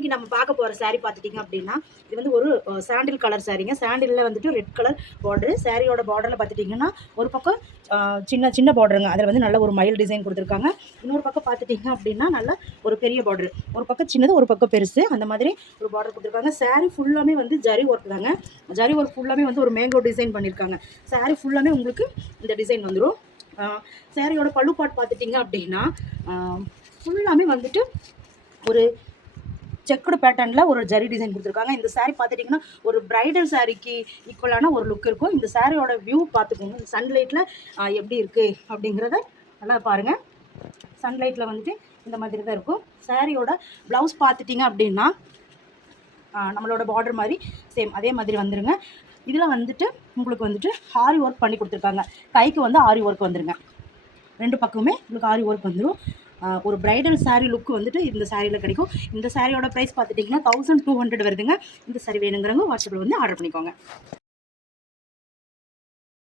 இன்றைக்கி நம்ம பார்க்க போகிற சாரீ பார்த்துட்டிங்க அப்படின்னா இது வந்து ஒரு சாண்டில் கலர் சாரீங்க. சாண்டிலில் வந்துட்டு ரெட் கலர் பார்டரு. சாரியோட பார்டரில் பார்த்துட்டிங்கன்னா ஒரு பக்கம் சின்ன சின்ன பார்டருங்க, அதில் வந்து நல்ல ஒரு மயில் டிசைன் கொடுத்துருக்காங்க. இன்னொரு பக்கம் பார்த்துட்டிங்க அப்படின்னா நல்ல ஒரு பெரிய பார்டரு, ஒரு பக்கம் சின்னது ஒரு பக்கம் பெருசு, அந்த மாதிரி ஒரு பார்டர் கொடுத்துருக்காங்க. சாரீ ஃபுல்லாமே வந்து ஜரி ஒர்க் தாங்க. ஜரி ஒர்க் ஃபுல்லாமே வந்து ஒரு மேங்கோ டிசைன் பண்ணியிருக்காங்க. சாரீ ஃபுல்லாமே உங்களுக்கு இந்த டிசைன் வந்துடும். சாரியோட பல்லு பாட் பார்த்துட்டிங்க அப்படின்னா ஃபுல்லாமே வந்துட்டு ஒரு செக்குடு பேட்டர்னில் ஒரு ஜரி டிசைன் கொடுத்துருக்காங்க. இந்த சாரீ பார்த்துட்டிங்கன்னா ஒரு பிரைடல் சாரீக்கு ஈக்குவலான ஒரு லுக் இருக்கும். இந்த சாரியோட வியூ பார்த்துக்கோங்க. இந்த சன்லைட்டில் எப்படி இருக்குது அப்படிங்கிறத நல்லா பாருங்கள். சன்லைட்டில் வந்துட்டு இந்த மாதிரி தான் இருக்கும். சாரியோட ப்ளவுஸ் பார்த்துட்டிங்க அப்படின்னா நம்மளோட பார்டர் மாதிரி சேம் அதே மாதிரி வந்துருங்க. இதில் வந்துட்டு உங்களுக்கு வந்துட்டு ஆரி ஒர்க் பண்ணி கொடுத்துருக்காங்க. கைக்கு வந்து ஆரி ஒர்க் வந்துருங்க. ரெண்டு பக்கமே உங்களுக்கு ஆரி ஒர்க் வந்துடும். ஒரு பிரைடல் சாரீ லுக் வந்துட்டு இந்த சாரியில் கிடைக்கும். இந்த சாரியோட ப்ரைஸ் பார்த்துட்டிங்கன்னா 1200 வருதுங்க. இந்த சாரி வேணுங்கிறவங்க வாட்ஸ்அப்பில் வந்து ஆர்டர் பண்ணிக்கோங்க.